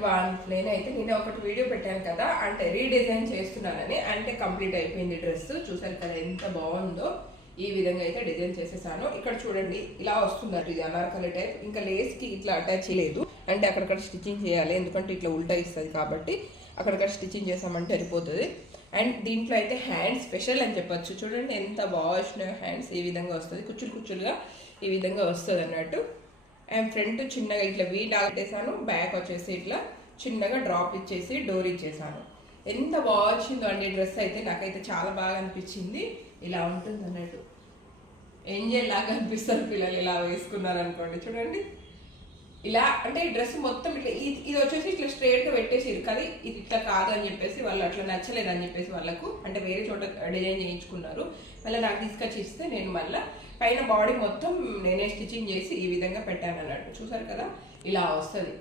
Everyone, నేనైతే నిన్న ఒకటి వీడియో పెట్టాను కదా, అంటే రీడిజైన్ చేస్తున్నానని. అంటే కంప్లీట్ అయిపోయింది డ్రెస్. చూసారు కదా ఎంత బాగుందో. ఈ విధంగా అయితే డిజైన్ చేసేసాను. ఇక్కడ చూడండి ఇలా వస్తుంది, ఇది అనార్కలి టైప్. ఇంకా లేస్ కి ఇట్లా అటాచ్ చేయలేదు, అంటే అక్కడక్కడ స్టిచ్చింగ్ చేయాలి, ఎందుకంటే ఇట్లా ఉల్టా ఇస్తుంది కాబట్టి అక్కడక్కడ స్టిచ్చింగ్ చేసామంటే సరిపోతుంది. అండ్ దీంట్లో అయితే హ్యాండ్స్ స్పెషల్ అని చెప్పొచ్చు. చూడండి ఎంత బాగా వచ్చినాయో హ్యాండ్స్. ఈ విధంగా వస్తుంది, కుచ్చులు కుచ్చులుగా ఈ విధంగా వస్తుంది అన్నట్టు. అండ్ ఫ్రంట్ చిన్నగా ఇట్లా వీ పెట్టేసాను, బ్యాక్ వచ్చేసి ఇట్లా చిన్నగా డ్రాప్ ఇచ్చేసి డోర్ ఇచ్చేసాను. ఎంత బాగా వచ్చిందో అండి డ్రెస్ అయితే. నాకైతే చాలా బాగా అనిపించింది. ఇలా ఉంటుంది అన్నట్టు, ఏంజల్ లాగా అనిపిస్తారు పిల్లలు ఇలా వేసుకున్నారు అనుకోండి. చూడండి ఇలా, అంటే ఈ డ్రెస్ మొత్తం ఇట్లా ఇది వచ్చేసి ఇట్లా స్ట్రైట్ గా పెట్టేసారు కదా, ఇది ఇట్లా కాదు అని చెప్పేసి వాళ్ళు అట్లా నచ్చలేదు అని చెప్పేసి వాళ్ళకు, అంటే వేరే చోట డిజైన్ చేయించుకున్నారు. మళ్ళీ నాకు తీసుకొచ్చి ఇస్తే నేను మళ్ళీ పైన బాడీ మొత్తం నేనే స్టిచ్చింగ్ చేసి ఈ విధంగా పెట్టాను అన్నట్టు. చూసారు కదా ఇలా వస్తుంది.